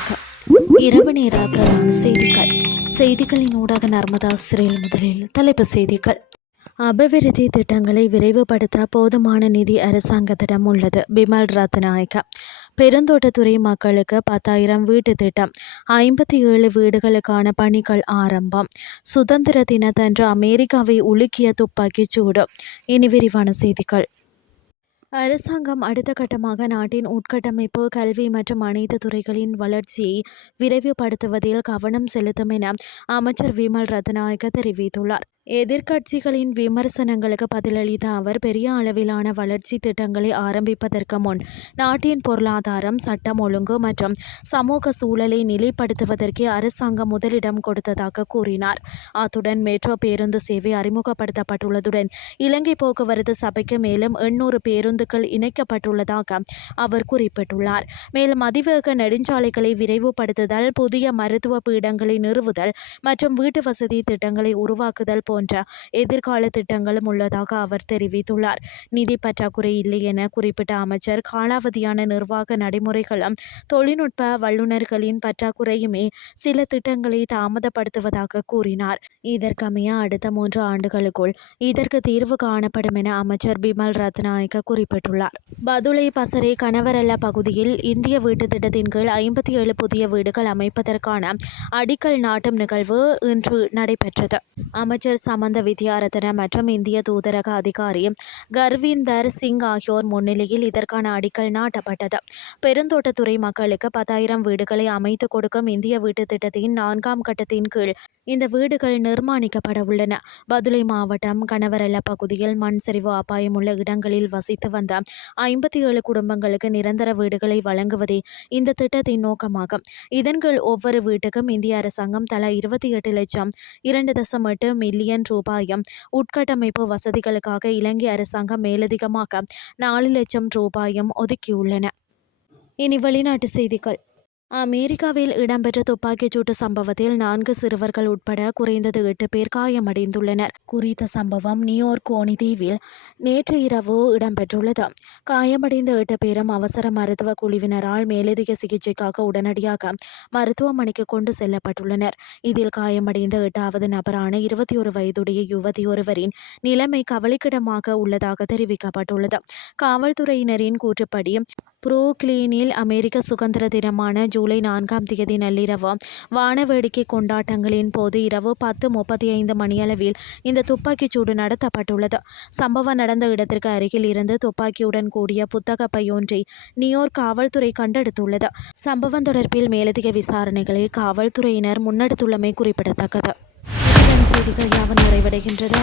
வணக்கம். இரவு நேர பிரதான செய்திகள். செய்திகளின் ஊடாக நர்மதா சிறையில் முதலில் தலைப்புச் செய்திகள். அபிவிருத்தி திட்டங்களை விரைவுபடுத்த போதுமான நிதி அரசாங்கத்திடம் உள்ளது. பிமல் ரத்நாயக்க. பெருந்தோட்டத்துறை மக்களுக்கு 10,000 வீட்டு திட்டம். 57 வீடுகளுக்கான பணிகள் ஆரம்பம். சுதந்திர தினத்தன்று அமெரிக்காவை உலுக்கிய துப்பாக்கிச் சூடு. இனி விரிவான செய்திகள். அரசாங்கம் அடுத்த கட்டமாக நாட்டின் உட்கட்டமைப்பு, கல்வி மற்றும் அனைத்து துறைகளின் வளர்ச்சியை விரைவுபடுத்துவதில் கவனம் செலுத்தும் என அமைச்சர் விமல் ரத்நாயக்க தெரிவித்துள்ளார். எதிர்க்கட்சிகளின் விமர்சனங்களுக்கு பதிலளித்த அவர், பெரிய அளவிலான வளர்ச்சி திட்டங்களை ஆரம்பிப்பதற்கு முன் நாட்டின் பொருளாதாரம், சட்டம் ஒழுங்கு மற்றும் சமூக சூழலை நிலைப்படுத்துவதற்கே அரசாங்கம் முதலிடம் கொடுத்ததாக கூறினார். அத்துடன் மெட்ரோ பேருந்து சேவை அறிமுகப்படுத்தப்பட்டுள்ளதுடன் இலங்கை போக்குவரத்து சபைக்கு மேலும் 800 பேருந்துகள் இணைக்கப்பட்டுள்ளதாக அவர் குறிப்பிட்டுள்ளார். மேலும் அதிவேக நெடுஞ்சாலைகளை விரைவுபடுத்துதல், புதிய மருத்துவ பீடங்களை நிறுவுதல் மற்றும் வீட்டு வசதி திட்டங்களை உருவாக்குதல் போன்ற எதிர்கால திட்டங்களும் உள்ளதாக அவர் தெரிவித்துள்ளார். நிதி பற்றாக்குறை இல்லை என குறிப்பிட்ட அமைச்சர், காலாவதியான நிர்வாக நடைமுறைகளும் தொழில்நுட்ப வல்லுநர்களின் பற்றாக்குறையுமே சில திட்டங்களை தாமதப்படுத்துவதாக கூறினார். இதற்கமைய அடுத்த 3 ஆண்டுகளுக்குள் இதற்கு தீர்வு காணப்படும் என அமைச்சர் பிமல் ரத்நாயக்க குறிப்பிட்டுள்ளார். பதுளை பசறை கணவரல்ல பகுதியில் இந்திய வீட்டு திட்டத்தின் கீழ் 57 புதிய வீடுகள் அமைப்பதற்கான அடிக்கல் நாட்டும் நிகழ்வு இன்று நடைபெற்றது. அமைச்சர் சமந்த வித்யாரத்ன மற்றும் இந்திய தூதரக அதிகாரி கர்விந்தர் சிங் ஆகியோர் முன்னிலையில் இதற்கான அடிக்கல் நாட்டப்பட்டது. பெருந்தோட்டத்துறை மக்களுக்கு 10,000 வீடுகளை அமைத்து கொடுக்கும் இந்திய வீட்டு திட்டத்தின் 4ஆம் கட்டத்தின் கீழ் இந்த வீடுகள் நிர்மாணிக்கப்பட உள்ளன. பதுளை மாவட்டம் கணவரல்ல பகுதியில் மண் சரிவு அபாயம் உள்ள இடங்களில் வசித்து வந்த 57 குடும்பங்களுக்கு நிரந்தர வீடுகளை வழங்குவதே இந்த திட்டத்தின் நோக்கமாகும். இதன் கீழ் ஒவ்வொரு வீட்டுக்கும் இந்திய அரசாங்கம் தலா 28 லட்சம் 2.8 மில்லியன் ரூபாயும், உட்கட்டமைப்பு வசதிகளுக்காக இலங்கை அரசாங்கம் மேலதிகமாக 4 லட்சம் ரூபாயும் ஒதுக்கியுள்ளன. இனி வெளிநாட்டு செய்திகள். அமெரிக்காவில் இடம்பெற்ற துப்பாக்கிச்சூட்டு சம்பவத்தில் 4 சிறுவர்கள் உட்பட குறைந்தது 8 பேர் காயமடைந்துள்ளனர். குறித்த சம்பவம் நியூயார்க் கோனி தீவில் நேற்று இரவு இடம்பெற்றுள்ளது. காயமடைந்த 8 பேரும் அவசர மருத்துவ குழுவினரால் மேலதிக சிகிச்சைக்காக உடனடியாக மருத்துவமனைக்கு கொண்டு செல்லப்பட்டுள்ளனர். இதில் காயமடைந்த 8வது நபரான 21 வயதுடைய யுவதி ஒருவரின் நிலைமை கவலைக்கிடமாக உள்ளதாக தெரிவிக்கப்பட்டுள்ளது. காவல்துறையினரின் கூற்றுப்படி, புரூக்ளினில் அமெரிக்க சுதந்திர தினமான ஜூலை 4ஆம் தேதி நள்ளிரவு வானவேடிக்கை கொண்டாட்டங்களின் போது இரவு 10:35 மணியளவில் இந்த துப்பாக்கிச்சூடு நடத்தப்பட்டுள்ளது. சம்பவம் நடந்த இடத்திற்கு அருகில் இருந்து துப்பாக்கியுடன் கூடிய புத்தக பை ஒன்றை நியூயார்க் காவல்துறை கண்டெடுத்துள்ளது. சம்பவம் தொடர்பில் மேலதிக விசாரணைகளை காவல்துறையினர் முன்னெடுத்துள்ளமை குறிப்பிடத்தக்கது. செய்திகள் யாவும் நிறைவடைகின்றது.